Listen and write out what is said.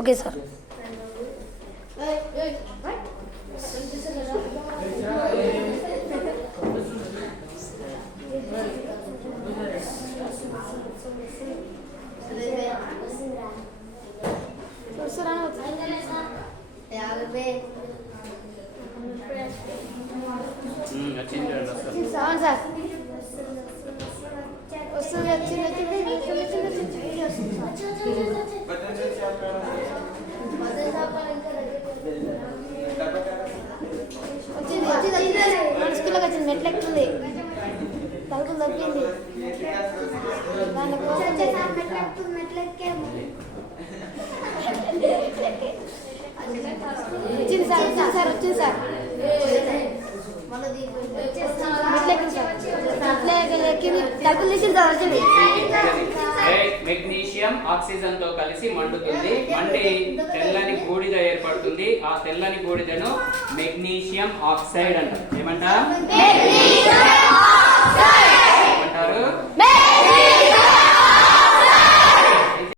Okay sir. స్కూల్లోకి వచ్చింది, మెట్లు ఎక్కుతుంది, తలుపు తప్పింది, వచ్చింది సార్, వచ్చింది సార్, వచ్చింది సార్, తలుపులు తీసింది సార్, వచ్చింది. మెగ్నీషియం ఆక్సిజన్ తో కలిసి మండుతుంది, మండి తెల్లని బూడిద ఏర్పడుతుంది. ఆ తెల్లని బూడిదను మెగ్నీషియం ఆక్సైడ్ అంటారు. ఏమంటారు?